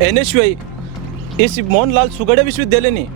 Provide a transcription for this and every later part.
NSUI इस मोहनलाल सुगड़िया विश्वविद्यालय ने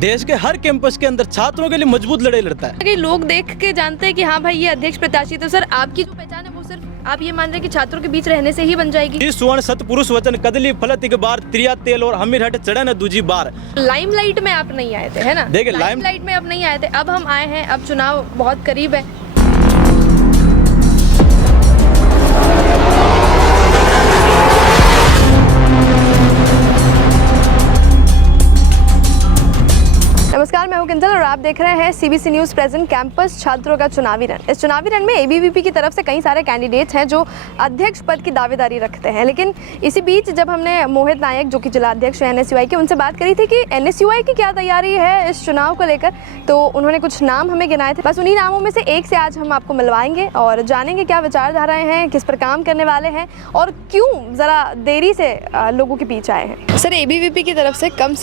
देश के हर कैंपस के अंदर छात्रों के लिए मजबूत लड़ाई लड़ता है। कई लोग देख के जानते हैं कि हाँ भाई ये अध्यक्ष प्रत्याशी, तो सर आपकी जो पहचान है वो सिर्फ आप ये मान रहे हैं कि छात्रों के बीच रहने से ही बन जाएगी? सुवर्ण सतपुरुष वचन कदली फलत एक बार त्रिया तेल और हमीर हट चढ़ा न दूजी बार। लाइमलाइट में आप नहीं आए थे, है ना? देखिए लाइमलाइट में आप नहीं आए थे, अब हम आए हैं, अब चुनाव बहुत करीब है। नमस्कार, मैं हूं किंजल और आप देख रहे हैं सीबीसी न्यूज़ प्रेजेंट कैंपस छात्रों का चुनावी रण। इस चुनावी रण में एबीवीपी की तरफ से कई सारे कैंडिडेट्स हैं जो अध्यक्ष पद की दावेदारी रखते हैं। लेकिन इसी बीच जब हमने मोहित नायक जो कि जिला अध्यक्ष हैं एनएसयूआई के, उनसे बात करी थी कि एनएसयूआई की क्या तैयारी है इस चुनाव को लेकर, तो उन्होंने कुछ नाम हमें गिनाए थे। बस उन्हीं नामों में से एक से आज हम आपको मिलवाएंगे और जानेंगे क्या विचारधाराएँ हैं, किस पर काम करने वाले हैं और क्यों ज़रा देरी से लोगों के बीच आए हैं। सर, एबीवीपी की तरफ से कम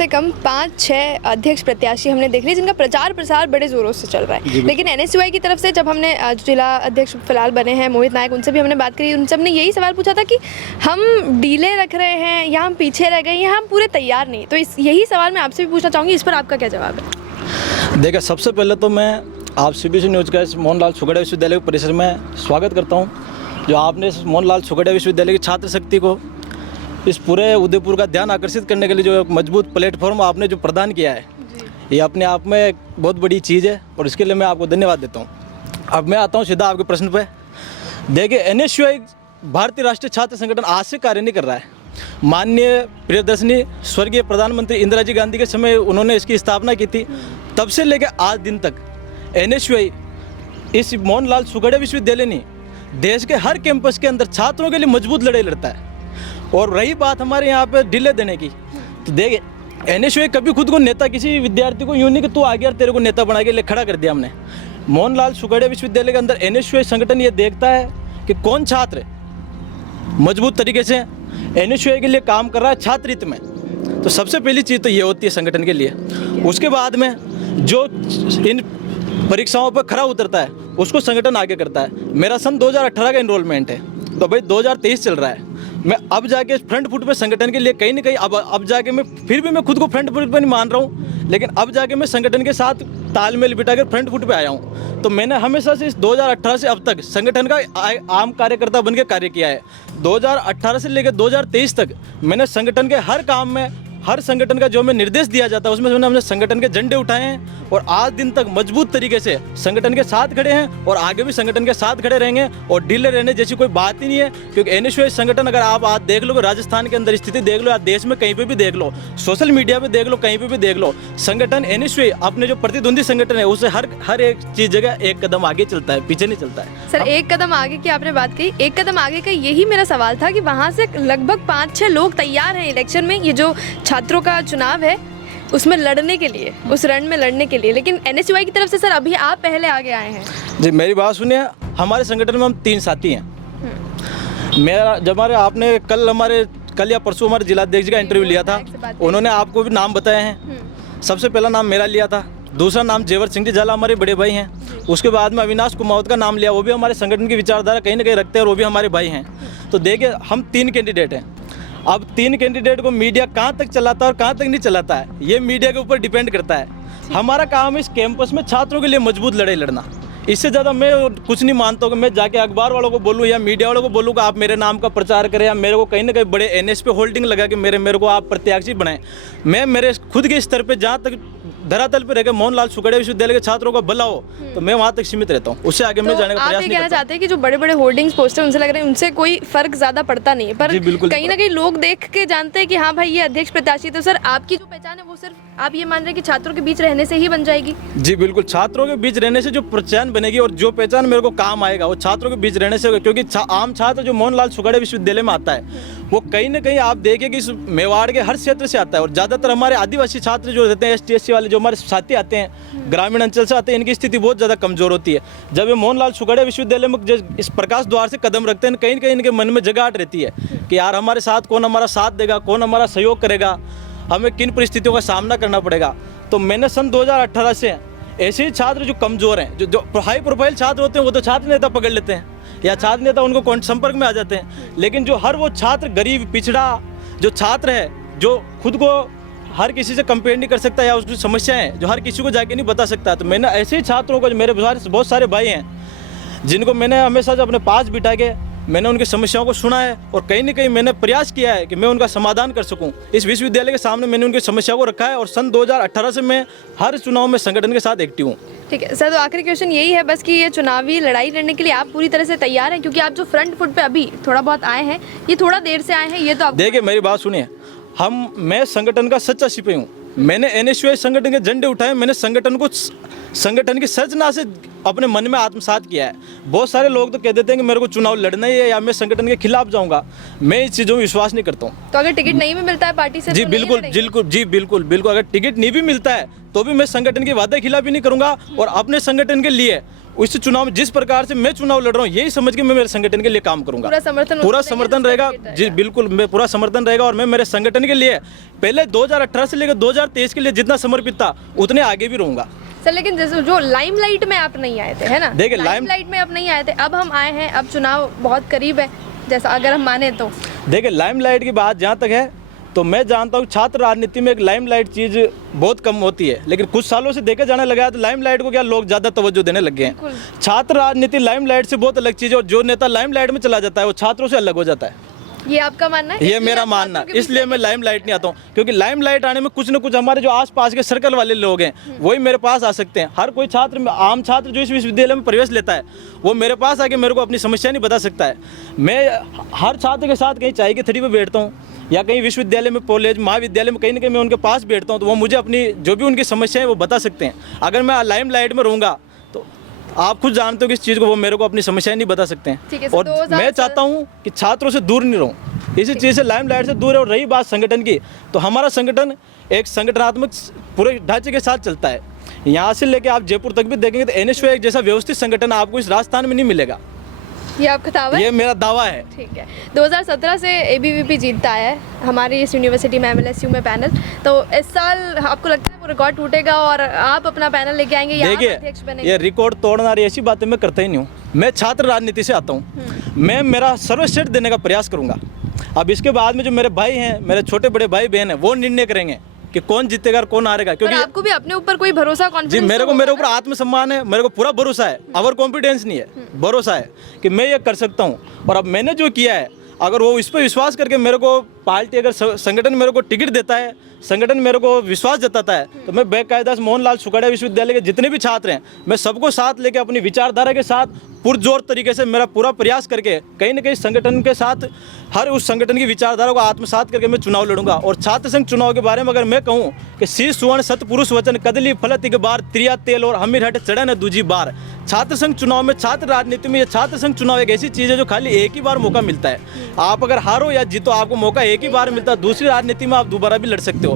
5-6 अध्यक्ष प्रत्याशी हमने देख लिया जिनका प्रचार प्रसार बड़े जोरों से चल रहा है। लेकिन एनएसयूआई की तरफ से जब हमने जिला अध्यक्ष फिलहाल बने हैं मोहित नायक, उनसे भी हमने बात करी, उन सब ने यही सवाल पूछा था कि हम डीले रख रहे हैं या हम पीछे रह गए या हम पूरे तैयार नहीं। तो यही सवाल मैं आपसे भी पूछना चाहूँगी, इस पर आपका क्या जवाब है? देखिए, सबसे पहले तो मैं आप सीबीसी न्यूज़ का इस मोहनलाल सुगड़िया विश्वविद्यालय परिसर में स्वागत करता हूँ, जो आपने इस मोहनलाल सुगड़िया विश्वविद्यालय की छात्र शक्ति को इस पूरे उदयपुर का ध्यान आकर्षित करने के लिए जो एक मजबूत प्लेटफॉर्म आपने जो प्रदान किया है, ये अपने आप में एक बहुत बड़ी चीज़ है और इसके लिए मैं आपको धन्यवाद देता हूँ। अब मैं आता हूँ सीधा आपके प्रश्न पे। देखिए, एनएसयूआई भारतीय राष्ट्रीय छात्र संगठन आज से कार्य नहीं कर रहा है। माननीय प्रियदर्शनी स्वर्गीय प्रधानमंत्री इंदिरा जी गांधी के समय उन्होंने इसकी स्थापना की थी, तब से लेकर आज दिन तक एनएसयूआई इस मोहनलाल सुगड़िया विश्वविद्यालय ने देश के हर कैंपस के अंदर छात्रों के लिए मजबूत लड़ाई लड़ता है। और रही बात हमारे यहाँ पे डिले देने की, तो देखिए एनएसयूआई कभी खुद को नेता, किसी विद्यार्थी को यूं नहीं कि तू आ गया तेरे को नेता बना के लिए खड़ा कर दिया हमने। मोहनलाल सुगड़िया विश्वविद्यालय के अंदर एनएसयूआई संगठन ये देखता है कि कौन छात्र मजबूत तरीके से एनएसयूआई के लिए काम कर रहा है छात्र हित में। तो सबसे पहली चीज़ तो ये होती है संगठन के लिए। उसके बाद में जो इन परीक्षाओं पर खरा उतरता है उसको संगठन आगे करता है। मेरा सन 2018 का इनरोलमेंट है, तो भाई 2023 चल रहा है। मैं अब जाके फ्रंट फुट पे संगठन के लिए कहीं ना कहीं अब जाके मैं फिर भी मैं खुद को फ्रंट फुट पे नहीं मान रहा हूँ, लेकिन अब जाके मैं संगठन के साथ तालमेल बिठाकर फ्रंट फुट पे आया हूँ। तो मैंने हमेशा से इस 2018 से अब तक संगठन का आम कार्यकर्ता बनकर कार्य किया है। 2018 से लेकर 2023 तक मैंने संगठन के हर काम में, हर संगठन का जो हमें निर्देश दिया जाता है उसमें हमने संगठन के झंडे उठाए हैं और आज दिन तक मजबूत तरीके से संगठन के साथ खड़े हैं और आगे भी संगठन के साथ खड़े रहेंगे। और ढीले रहने जैसी कोई बात ही नहीं है, क्योंकि एनएसयूआई संगठन अगर आप आज देख लो, राजस्थान के अंदर स्थिति देख लो या देश में कहीं पे भी देख लो, सोशल मीडिया पे देख लो, कहीं पे भी देख लो, संगठन एनएसयूआई अपने जो प्रतिद्वंदी संगठन है उससे हर एक चीज जगह एक कदम आगे चलता है, पीछे नहीं चलता है। सर, एक कदम आगे की आपने बात कही, एक कदम आगे का यही मेरा सवाल था कि वहाँ से लगभग 5-6 लोग तैयार हैं इलेक्शन में, ये जो छात्रों का चुनाव है उसमें लड़ने के लिए, उस रण में लड़ने के लिए। लेकिन एनएसयूआई की तरफ से सर अभी आप पहले आगे आए हैं। जी, मेरी बात सुनिए, हमारे संगठन में हम 3 साथी हैं। मेरा जब कल या परसों हमारे जिलाध्यक्ष का इंटरव्यू लिया था, उन्होंने आपको भी नाम बताए हैं। सबसे पहला नाम मेरा लिया था, दूसरा नाम जेवर सिंह जी झाला हमारे बड़े भाई हैं, उसके बाद में अविनाश कुमावत का नाम लिया, वो भी हमारे संगठन की विचारधारा कहीं ना कहीं रखते हैं और वो भी हमारे भाई हैं। तो देखिए, हम 3 कैंडिडेट हैं। अब 3 कैंडिडेट को मीडिया कहाँ तक चलाता है और कहाँ तक नहीं चलाता है, ये मीडिया के ऊपर डिपेंड करता है। हमारा काम है इस कैंपस में छात्रों के लिए मजबूत लड़ाई लड़ना। इससे ज़्यादा मैं कुछ नहीं मानता हूँ कि मैं जाके अखबार वालों को बोलूँ या मीडिया वालों को बोलूँ कि आप मेरे नाम का प्रचार करें या मेरे को कहीं ना कहीं बड़े एनएस पे होल्डिंग लगा के मेरे को आप प्रत्याशी बनाएं। मैं मेरे खुद के स्तर पे जहाँ तक धरातल पे रहकर मोहनलाल सुगड़िया विश्वविद्यालय के छात्रों का भला हो, तो मैं वहाँ तक सीमित रहता हूँ, उससे आगे मैं जाने का प्रयास नहीं करता। आप कहना चाहते हैं कि जो बड़े बड़े होर्डिंग्स पोस्टर उनसे लग रहे हैं उनसे कोई फर्क ज्यादा पड़ता नहीं है, पर कहीं ना कहीं लोग देख के जानते हैं कि हाँ भाई ये अध्यक्ष प्रत्याशी। तो सर, आपकी जो पहचान है वो सिर्फ आप ये मान रहे हैं कि छात्रों के बीच रहने से ही बन जाएगी? जी बिल्कुल, छात्रों के बीच रहने से जो पहचान बनेगी और जो पहचान मेरे को काम आएगा वो छात्रों के बीच रहने से होगा। क्योंकि आम छात्र जो मोहनलाल सुगड़िया विश्वविद्यालय में आता है वो कहीं ना कहीं आप देखिए कि इस मेवाड़ के हर क्षेत्र से आता है और ज़्यादातर हमारे आदिवासी छात्र जो रहते हैं, ST SC वाले जो हमारे साथी आते हैं, ग्रामीण अंचल से आते हैं, इनकी स्थिति बहुत ज़्यादा कमज़ोर होती है। जब ये मोहनलाल सुगड़िया विश्वविद्यालय में इस प्रकाश द्वार से कदम रखते हैं, कहीं ना कहीं इनके मन में जगाहट रहती है कि यार हमारे साथ कौन हमारा साथ देगा, कौन हमारा सहयोग करेगा, हमें किन परिस्थितियों का सामना करना पड़ेगा। तो मैंने सन 2018 से ऐसे ही छात्र जो कमज़ोर हैं, जो हाई प्रोफाइल छात्र होते हैं वो तो छात्र नेता पकड़ लेते हैं या छात्र नेता उनको संपर्क में आ जाते हैं, लेकिन जो हर वो छात्र गरीब, पिछड़ा, जो छात्र है जो खुद को हर किसी से कंपेयर नहीं कर सकता या उसकी समस्याएं हैं जो हर किसी को जाके नहीं बता सकता, तो मैंने ऐसे ही छात्रों को, मेरे बहुत सारे भाई हैं जिनको मैंने हमेशा से अपने पास बिठा के मैंने उनकी समस्याओं को सुना है और कहीं ना कहीं मैंने प्रयास किया है कि मैं उनका समाधान कर सकूं। इस विश्वविद्यालय के सामने मैंने उनकी समस्याओं को रखा है और सन 2018 से मैं हर चुनाव में संगठन के साथ एक्टिव हूँ। ठीक है सर, तो आखिरी क्वेश्चन यही है बस कि ये चुनावी लड़ाई लड़ने के लिए आप पूरी तरह से तैयार हैं, क्योंकि आप जो फ्रंट फुट पे अभी थोड़ा बहुत आए हैं, ये थोड़ा देर से आए हैं, ये तो आप देखिए मेरी बात सुनिए, मैं संगठन का सच्चा सिपाही हूँ। मैंने एनएसयूआई संगठन के झंडे उठाए, मैंने संगठन की सर्जना से अपने मन में आत्मसात किया है। बहुत सारे लोग तो कह देते हैं कि मेरे को चुनाव लड़ना ही है या मैं संगठन के खिलाफ जाऊंगा, मैं इस चीज़ों में विश्वास नहीं करता हूँ। तो अगर टिकट नहीं भी मिलता है पार्टी से जी तो बिल्कुल बिल्कुल जी बिल्कुल बिल्कुल, अगर टिकट नहीं भी मिलता है तो भी मैं संगठन के वादे खिलाफ ही नहीं करूंगा और अपने संगठन के लिए उस चुनाव में जिस प्रकार से मैं चुनाव लड़ रहा हूँ यही समझ के मैं मेरे संगठन के लिए काम करूंगा। पूरा समर्थन रहेगा जी बिल्कुल, मैं पूरा समर्थन रहेगा और मैं मेरे संगठन के लिए पहले 2018 से लेकर 2023 के लिए जितना समर्पित था उतने आगे भी रहूंगा। सर लेकिन जैसे जो लाइमलाइट में आप नहीं आए थे, है ना, देखिए लाइमलाइट में आप नहीं आए थे, अब हम आए हैं, अब चुनाव बहुत करीब है जैसा अगर हम माने तो। देखिए लाइमलाइट की बात जहाँ तक है तो मैं जानता हूँ छात्र राजनीति में एक लाइमलाइट चीज़ बहुत कम होती है, लेकिन कुछ सालों से देखे जाने लगा है तो लाइमलाइट को क्या लोग ज़्यादा तवज्जो देने लग गए हैं। छात्र राजनीति लाइमलाइट से बहुत अलग चीज़ है और जो नेता लाइमलाइट में चला जाता है वो छात्रों से अलग हो जाता है। ये आपका मानना है? ये मेरा मानना है, इसलिए मैं लाइमलाइट नहीं आता हूँ, क्योंकि लाइमलाइट आने में कुछ न कुछ हमारे जो आसपास के सर्कल वाले लोग हैं वही मेरे पास आ सकते हैं। हर कोई छात्र, आम छात्र जो इस विश्वविद्यालय में प्रवेश लेता है वो मेरे पास आके मेरे को अपनी समस्या नहीं बता सकता है। मैं हर छात्र के साथ कहीं चाय की थड़ी पे बैठता हूँ या कहीं विश्वविद्यालय में, कॉलेज, महाविद्यालय में कहीं ना कहीं मैं उनके पास बैठता हूँ तो वो मुझे अपनी जो भी उनकी समस्या है वो बता सकते हैं। अगर मैं लाइमलाइट में रहूँगा तो आप खुद जानते हो कि इस चीज़ को वो मेरे को अपनी समस्याएं नहीं बता सकते हैं। और मैं चाहता हूँ कि छात्रों से दूर नहीं रहूँ, इसी चीज़ से लाइमलाइट से दूर है। और रही बात संगठन की, तो हमारा संगठन एक संगठनात्मक पूरे ढांचे के साथ चलता है। यहाँ से लेके आप जयपुर तक भी देखेंगे तो एनएसयूआई एक जैसा व्यवस्थित संगठन आपको इस राजस्थान में नहीं मिलेगा। ये आपका दावा है? ये मेरा दावा है। ठीक है। 2017 से एबीवीपी जीतता है हमारी इस यूनिवर्सिटी में एमएलएसयू में पैनल, तो इस साल आपको लगता है वो रिकॉर्ड टूटेगा और आप अपना पैनल लेके आएंगे या आप अध्यक्ष बनेंगे? ये रिकॉर्ड तोड़ना रही ऐसी बातें मैं करता ही नहीं हूँ। मैं छात्र राजनीति से आता हूँ, मैं मेरा सर्वश्रेष्ठ देने का प्रयास करूँगा। अब इसके बाद में जो मेरे भाई हैं, मेरे छोटे बड़े भाई बहन हैं, वो निर्णय करेंगे कि कौन जीतेगा और कौन हारेगा। क्योंकि आपको भी अपने ऊपर कोई भरोसा, कॉन्फिडेंस? जी मेरे ऊपर आत्मसम्मान है, मेरे को पूरा भरोसा है, ओवर कॉन्फिडेंस नहीं है, भरोसा है कि मैं ये कर सकता हूँ। और अब मैंने जो किया है, अगर वो इस पर विश्वास करके मेरे को पार्टी, अगर संगठन मेरे को टिकट देता है, संगठन मेरे को विश्वास जताता है, तो मैं बेकायदा मोहनलाल सुखाड़िया विश्वविद्यालय के जितने भी छात्र हैं मैं सबको साथ लेके अपनी विचारधारा के साथ पुरजोर तरीके से मेरा पूरा प्रयास करके कहीं ना कहीं संगठन के साथ हर उस संगठन की विचारधारा को आत्मसात करके मैं चुनाव लड़ूंगा। और छात्र संघ चुनाव के बारे में अगर मैं कहूँ कि शीश सुवर्ण सतपुरुष वचन कदली फलत एक बार त्रिया तेल और हमीर हट चढ़ा न दूजी बार। छात्र संघ चुनाव में, छात्र राजनीति में, ये छात्र संघ चुनाव एक ऐसी चीज़ है जो खाली एक ही बार मौका मिलता है। आप अगर हारो या जीतो आपको मौका एक ही बार मिलता है, दूसरी राजनीति में आप दोबारा भी लड़ सकते हो।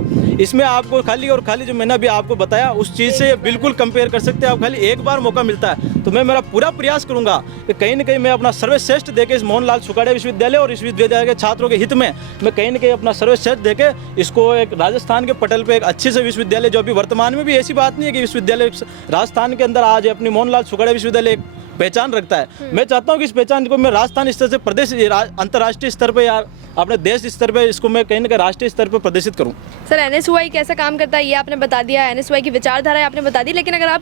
इसमें आपको खाली और खाली जो मैंने अभी आपको बताया उस चीज़ से बिल्कुल कंपेयर कर सकते हैं। आप खाली एक बार मौका मिलता है, तो मैं मेरा पूरा प्रयास करूंगा कि कहीं ना कहीं मैं अपना सर्वश्रेष्ठ देके इस मोहनलाल सुखाड़िया विश्वविद्यालय और इस विश्वविद्यालय के छात्रों के हित में मैं कहीं ना कहीं अपना सर्वश्रेष्ठ देके इसको एक राजस्थान के पटल पे एक अच्छे से विश्वविद्यालय, जो अभी वर्तमान में भी ऐसी बात नहीं है कि विश्वविद्यालय राजस्थान के अंदर आज अपनी मोहनलाल सुखाड़िया विश्वविद्यालय पहचान रखता है। मैं चाहता हूँ कि इस पहचान को मैं राजस्थान स्तर से प्रदेश, अंतर्राष्ट्रीय स्तर पे या अपने देश स्तर पे इसको मैं कहीं ना कहीं राष्ट्रीय स्तर पे प्रदर्शित करूँ। सर एनएसयूआई कैसा काम करता है ये आपने बता दिया, एनएसयूआई की विचारधारा आपने बता दी, लेकिन अगर आप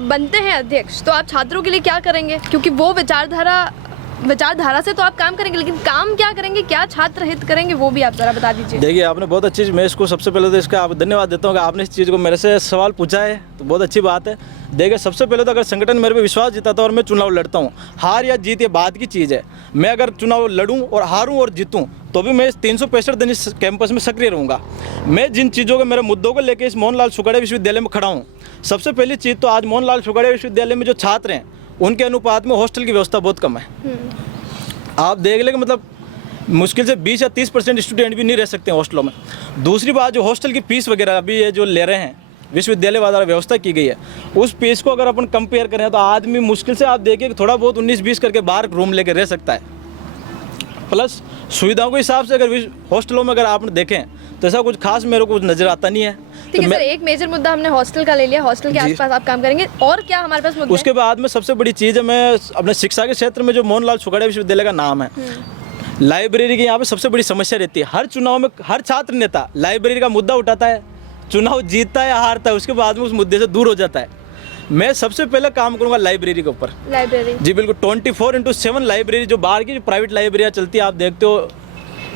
बनते हैं अध्यक्ष तो आप छात्रों के लिए क्या करेंगे? क्योंकि वो विचारधारा से तो आप काम करेंगे, लेकिन काम क्या करेंगे, क्या छात्र हित करेंगे, वो भी आप जरा बता दीजिए। देखिए आपने बहुत अच्छी चीज़, मैं इसको सबसे पहले तो इसका आप धन्यवाद देता हूँ कि आपने इस चीज़ को मेरे से सवाल पूछा है, तो बहुत अच्छी बात है। देखिए सबसे पहले तो अगर संगठन मेरे पे विश्वास जीता और मैं चुनाव लड़ता हूँ, हार या जीत ये बात की चीज़ है। मैं अगर चुनाव लड़ूँ और हारूँ और जीतूँ तो भी मैं 365 दिन इस कैंपस में सक्रिय रहूँगा। मैं जिन चीज़ों को, मेरे मुद्दों को लेकर इस मोहनलाल सुखाड़िया विश्वविद्यालय में खड़ा हूँ, सबसे पहली चीज़ तो आज मोहनलाल सुखाड़िया विश्वविद्यालय में जो छात्र हैं उनके अनुपात में हॉस्टल की व्यवस्था बहुत कम है। आप देख लें कि मतलब मुश्किल से 20 या 30% स्टूडेंट भी नहीं रह सकते हैं हॉस्टलों में। दूसरी बात, जो हॉस्टल की फीस वगैरह अभी ये जो ले रहे हैं विश्वविद्यालय द्वारा व्यवस्था की गई है, उस फीस को अगर अपन कंपेयर करें तो आदमी मुश्किल से आप देखिए कि थोड़ा बहुत 19-20 करके बाहर रूम लेकर रह सकता है। प्लस सुविधाओं के हिसाब से अगर हॉस्टलों में अगर आपने देखें तो ऐसा कुछ खास मेरे को नज़र आता नहीं है। ठीक है सर, एक मेजर मुद्दा हमने हॉस्टल का ले लिया, हॉस्टल के आसपास आप काम करेंगे, और क्या हमारे पास मुद्दे? उसके बाद में सबसे बड़ी चीज़ है, मैं अपने शिक्षा के क्षेत्र में जो मोहनलाल सुखाड़िया विश्वविद्यालय का नाम है, लाइब्रेरी की यहाँ पे सबसे बड़ी समस्या रहती है, हर चुनाव में हर छात्र नेता लाइब्रेरी का मुद्दा उठाता है, चुनाव जीतता है या हारता है, उसके बाद में उस मुद्दे से दूर हो जाता है। मैं सबसे पहले काम करूंगा लाइब्रेरी के ऊपर। लाइब्रेरी जी बिल्कुल, 24/7 लाइब्रेरी, जो बाहर की जो प्राइवेट लाइब्रेरियाँ चलती है आप देखते हो,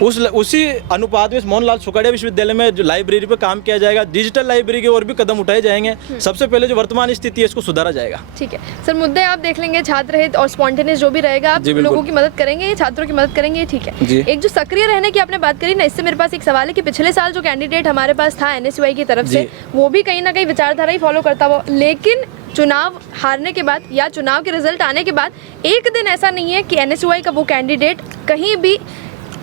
उसी अनुपात में मोहनलाल सुखाड़िया विश्वविद्यालय में जो लाइब्रेरी पे काम किया जाएगा। डिजिटल लाइब्रेरी के और भी कदम उठाए जाएंगे। सबसे पहले जो वर्तमान स्थिति है इसको सुधारा जाएगा। ठीक है सर, मुद्दे आप देख लेंगे, छात्र हित और स्पॉन्टेनियस जो भी रहेगा, आप जी, बिल्कुल। लोगों की मदद करेंगे, छात्रों की मदद करेंगे, ठीक है। जी। एक जो सक्रिय रहने की आपने बात करी ना, इससे मेरे पास एक सवाल है कि पिछले साल जो कैंडिडेट हमारे पास था NSUI की तरफ से, जी। वो भी कहीं ना कहीं विचारधारा ही फॉलो करता हुआ, लेकिन चुनाव हारने के बाद या चुनाव के रिजल्ट आने के बाद एक दिन ऐसा नहीं है कि NSUI का वो कैंडिडेट कहीं भी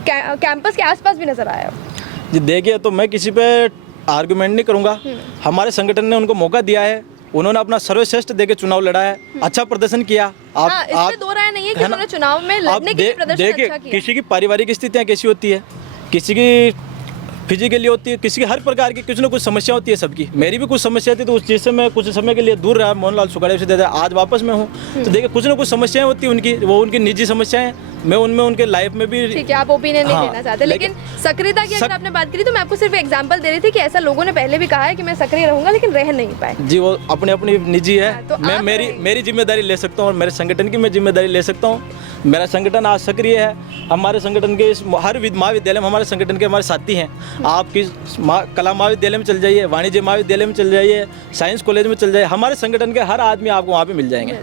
कैंपस के आसपास भी नजर आया हो। जी देखिए, तो मैं किसी पे आर्गुमेंट नहीं करूंगा। हमारे संगठन ने उनको मौका दिया है, उन्होंने अपना सर्वश्रेष्ठ देके चुनाव लड़ा है, अच्छा प्रदर्शन किया। हाँ, इसमें दो राय नहीं है कि उन्होंने चुनाव में लड़ने के लिए प्रदर्शन देखिए, अच्छा किया। किसी की पारिवारिक स्थितियाँ कैसी होती है, किसी की फिजिकली होती है, किसी की हर प्रकार की कुछ ना कुछ समस्या होती है सबकी। मेरी भी कुछ समस्या थी, तो उस चीज़ से मैं कुछ समय के लिए दूर रहा मोहनलाल सुखाड़िया विश्वविद्यालय। आज वापस मैं हूँ, तो देखिए कुछ ना कुछ समस्याएं होती हैं उनकी, वो उनकी निजी समस्याएं, मैं उनमें उनके लाइफ में भी। ठीक है, आप ओपिनियन नहीं हाँ, देना चाहते, लेकिन सक्रियता की अगर आपने बात करी तो मैं आपको सिर्फ एग्जांपल दे रही थी कि ऐसा लोगों ने पहले भी कहा है कि मैं सक्रिय रहूंगा, लेकिन रह नहीं पाए। जी, वो अपनी अपनी निजी है। हाँ, तो मैं आप मेरी जिम्मेदारी ले सकता हूँ और मेरे संगठन की मैं जिम्मेदारी ले सकता हूँ। मेरा संगठन आज सक्रिय है। हमारे संगठन के हर महाविद्यालय में हमारे संगठन के हमारे साथी हैं। आप किस कला महाविद्यालय में चल जाइए, वाणिज्य महाविद्यालय में चल जाइए, साइंस कॉलेज में चल जाइए, हमारे संगठन के हर आदमी आपको वहाँ पे मिल जाएंगे।